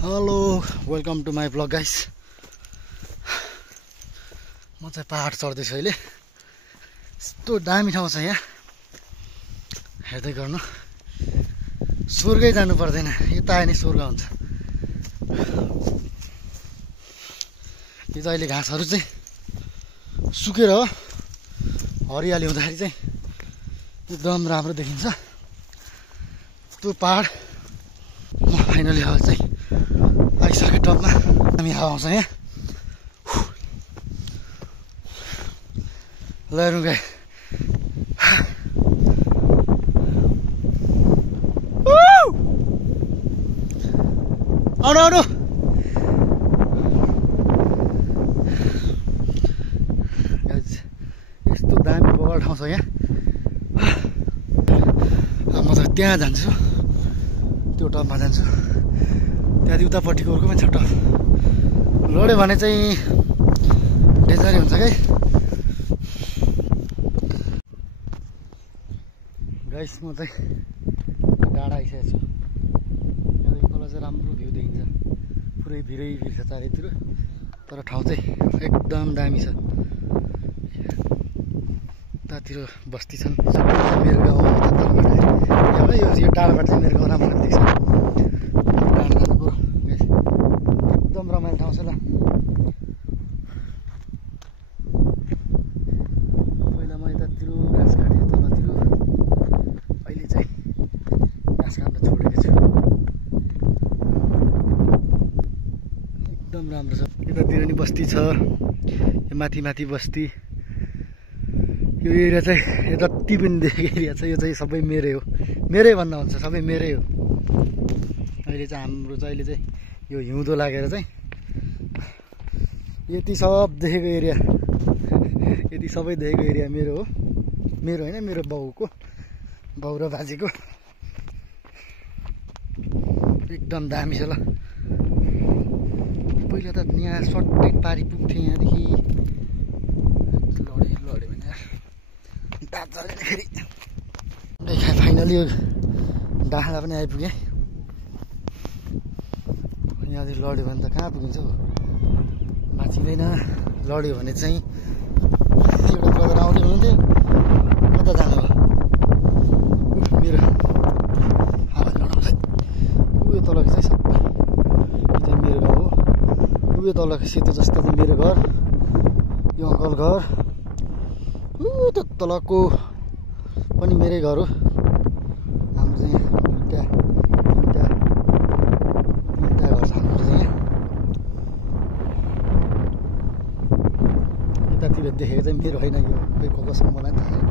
Hello welcome to my blog guys. म चाहिँ पहाड चढ्दैछु अहिले। यस्तो दामी ठाउँ छ यहाँ, हेर्दै गर्नु। स्वर्गै जानु पर्दैन, यता आए नि स्वर्ग हुन्छ। यो चाहिँ अहिले घाँसहरू चाहिँ सुकेर हो, हरियाली हुँदाखेरि चाहिँ एकदम राम्रो देखिन्छ त्यो पहाड। म फाइनली अब चाहिँ आइसके टपमा। हामी हावा आउँछ यहाँ। लैरौँ गए आउनु आउनु। यस्तो दामी बगाल ठाउँ छ यहाँ। म त त्यहाँ जान्छु, त्यो टपमा जान्छु। त्यहाँदेखि उतापट्टिको अर्को पनि छ टप। लड्यो भने चाहिँ डेन्जरै हुन्छ क्या गाइस। म चाहिँ डाँडा आइसकेको छु। यहाँदेखि तल चाहिँ राम्रो भ्यू देखिन्छ, पुरै भिरै भिर छ चारैतिर। तर ठाउँ चाहिँ एकदम दामी छ। उतातिर बस्ती छन्, मेरो गाउँ यो डाँडाबाट चाहिँ मेरो गाउँ राम्रो देख्छ। डाँडा जानुको एकदम रमाइलो ठाउँ छ ल। पहिला म यतातिर घाँस काटेँ तलतिर, अहिले चाहिँ घाँस काट्न छोडेको छु। एकदम राम्रो छ। यतातिर नि बस्ती छ, यो माथि माथि बस्ती। यो एरिया चाहिँ यो जति पनि देखेको एरिया छ यो चाहिँ सबै मेरै हो, मेरै भन्दा हुन्छ, सबै मेरै हो। अहिले चाहिँ हाम्रो चाहिँ अहिले चाहिँ यो हिउँदो लागेर चाहिँ यति सब देखेको एरिया, यति सबै देखेको एरिया मेरो हो। मेरो होइन, मेरो बाउको, बाउ र बाजेको। एकदम दामी छ ल। पहिला त यहाँ सर्टकट पारी पुग्थेँ यहाँदेखि। लड्यो भने फेरि फाइनली यो डाँडा पनि आइपुगेँ। यहाँदेखि लड्यो भने त कहाँ पुगिन्छ हो, बाँचिँदैन। लड्यो भने चाहिँ एउटा ब्रदर आउँदै हुनुहुन्थ्यो, कता जानु हो मेरो हावा लडाउँछ। उयो तलको चाहिँ सबै यो चाहिँ मेरो गाउँ हो। उयो तलको सेतो जस्तो चाहिँ मेरो घर, यो अङ्कल घर। त्यो तलको पनि मेरै घर हो। हाम्रो चाहिँ तिनवटा घर छ हाम्रो चाहिँ। यतातिर देखेको चाहिँ मेरो होइन, यो कसको मलाई थाहा छैन।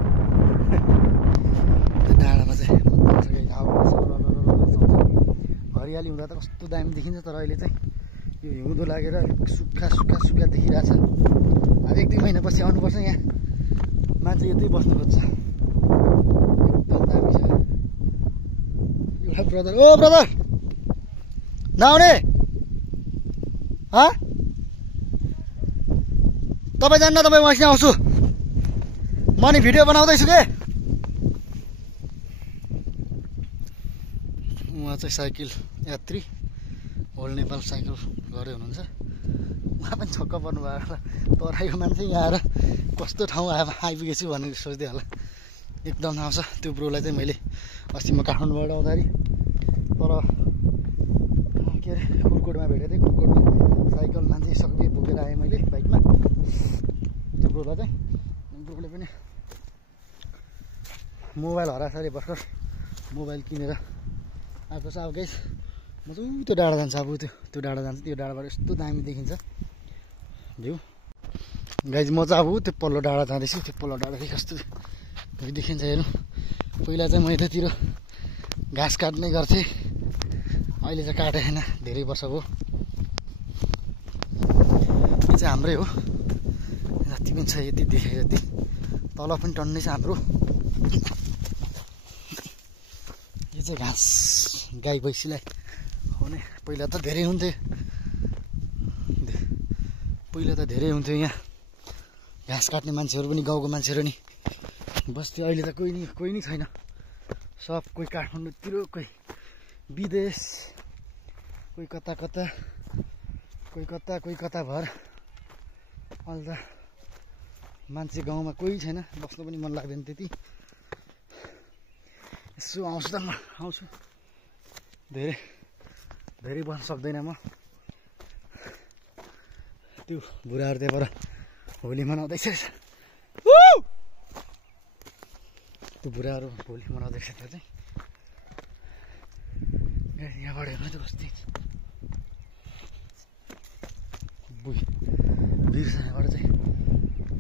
त्यो डाँडामा चाहिँ हरियाली हुँदा त कस्तो दामी देखिन्छ। तर अहिले चाहिँ यो हिउँदो लागेर सुक्खा सुक्खा सुक्खा देखिरहेछ। अब 1-2 महिनापछि आउनुपर्छ यहाँ, मान्छे यतै बस्नु खोज्छ। एकदम दामी छ। एउटा ब्रदर, ओ ब्रदर नआउने तपाईँ जान्न, तपाईँ मसिन आउँछु। म नि भिडियो बनाउँदैछु के। उहाँ चाहिँ साइकल यात्री, होल नेपाल साइकल गरे हुनुहुन्छ। उहाँ पनि छक्क पर्नु भयो होला, तराईको मान्छे यहाँ आएर कस्तो ठाउँ आइपुगेछु भनेर सोच्दै होला। एकदम आउँछ। त्यो ब्रोलाई चाहिँ मैले अस्ति म काठमाडौँबाट आउँदाखेरि तर के अरे कुरकोटमा भेटेको थिएँ। कुरकोटमा साइकल मान्छे सबै बोकेर आएँ मैले बाइकमा। त्यो ब्रोलाई चाहिँ ब्रोले पनि मोबाइल हराएको छ अरे भर्खर, मोबाइल किनेर आएको छ। अब गाइस म चाहिँ त्यो डाँडा जान्छु। अब त्यो डाँडा जान्छ, त्यो डाँडाबाट यस्तो दामी देखिन्छ भ्यू। गाइस म चाहिँ अब त्यो पल्लो डाँडा जाँदैछु। त्यो पल्लो डाँडादेखि कस्तो भ्यू देखिन्छ हेर्नु। पहिला चाहिँ म यतातिर घाँस काट्ने गर्थेँ, अहिले चाहिँ काटेको छैन, धेरै वर्ष भयो। यो चाहिँ हाम्रै हो, जति पनि छ यति देखेँ जति। तल पनि टन्नै छ हाम्रो। यो चाहिँ घाँस गाई भैँसीलाई खुवाउने। पहिला त धेरै हुन्थ्यो, यहाँ घाँस काट्ने मान्छेहरू पनि, गाउँको मान्छेहरू नि बस्थ्यो। अहिले त कोही नि छैन। सब कोही काठमाडौँतिर, कोही विदेश, कोही कता कता कोही कता भर अहिले त मान्छे गाउँमा कोही छैन, बस्नु पनि मन लाग्दैन त्यति। यसो आउँछु त म आउँछु, धेरै बस्न सक्दैन म। त्यो बुढाहरू त्यहाँबाट होली मनाउँदैछ, त्यो बुढाहरू होली मनाउँदैछ। त्यो चाहिँ यहाँबाट हेर्नु त कस्तै भिर छ यहाँबाट चाहिँ,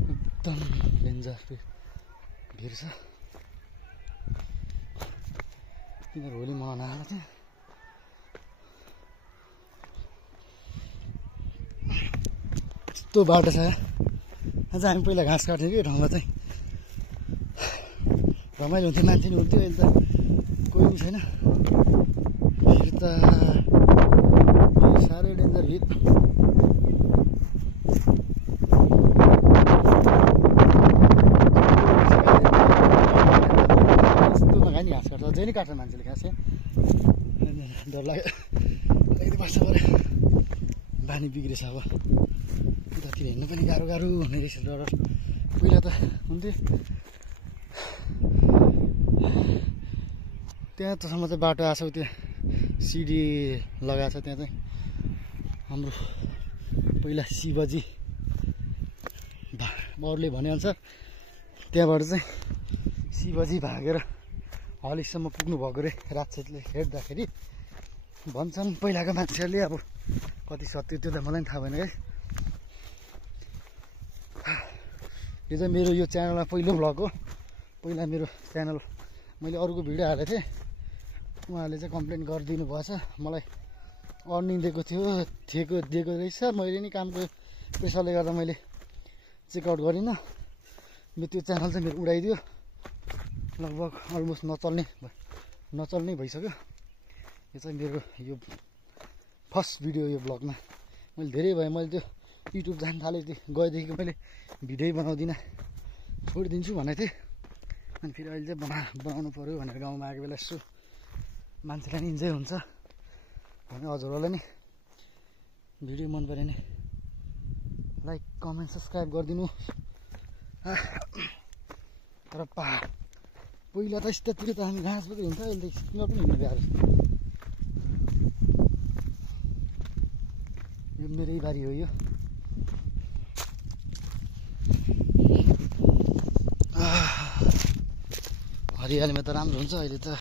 एकदम डेन्जर भिर छ। तिनीहरू होली मनाउन आएको चाहिँ यस्तो बाटो छ। अझ हामी पहिला घाँस काट्थ्यौँ कि ठाउँमा चाहिँ रमाइलो हुन्थ्यो, मान्छे नि हुन्थ्यो। अहिले त कोही पनि छैन। भिर त साह्रै डेन्जर भिर। यस्तोमा खाने घाँस काट्छ, अझै नै काट्छ मान्छेले घाँस। डर लाग्यो, अलिकति वर्ष पऱ्यो, बानी बिग्रेछ। अब उतातिर हिँड्नु पनि गाह्रो हुने रहेछ, डर। पहिला त हुन्थ्यो त्यहाँ तसम्म चाहिँ बाटो आएको छ, त्यहाँ सिडी लगाएको छ। त्यहाँ चाहिँ हाम्रो पहिला शिवजी अरूले भनेअनुसार त्यहाँबाट चाहिँ शिवजी भागेर हलिसम्म पुग्नु भएको अरे। राक्षसले हेर्दाखेरि भन्छन् पहिलाको मान्छेहरूले, अब कति सत्य त्यो त मलाई पनि थाहा भएन है। यो चाहिँ मेरो यो च्यानलमा पहिलो भ्लग हो। पहिला मेरो च्यानल मैले अरूको भिडियो हालेको थिएँ, उहाँहरूले चाहिँ कम्प्लेन गरिदिनु भएछ, मलाई अर्निङ दिएको दिएको रहेछ। मैले नि कामको प्रेसरले गर्दा मैले चेकआउट गरिनँ। त्यो च्यानल चाहिँ मेरो उडाइदियो, लगभग अलमोस्ट नचल्ने भइसक्यो। यो चाहिँ मेरो यो फर्स्ट भिडियो, यो ब्लगमा मैले धेरै भयो। मैले त्यो युट्युब जान थालेँ, त्यो गएदेखि मैले भिडियो बनाउँदिनँ, छोडिदिन्छु भनेको थिएँ। अनि फेरि अहिले चाहिँ बनाउनु पऱ्यो भनेर गाउँमा आएको बेला यसो मान्छेलाई नि इन्जोय हुन्छ भने हजुरहरूलाई नि भिडियो मन पऱ्यो भने लाइक कमेन्ट सब्सक्राइब गरिदिनु। तर पहिला त यतातिर त हामी घाँस बोकेर हिँड्छ, अहिले त स्कुलमा पनि हिँड्नु गाह्रो। यो मेरै बारी हो। यो हरियालीमा त राम्रो हुन्छ अहिले त।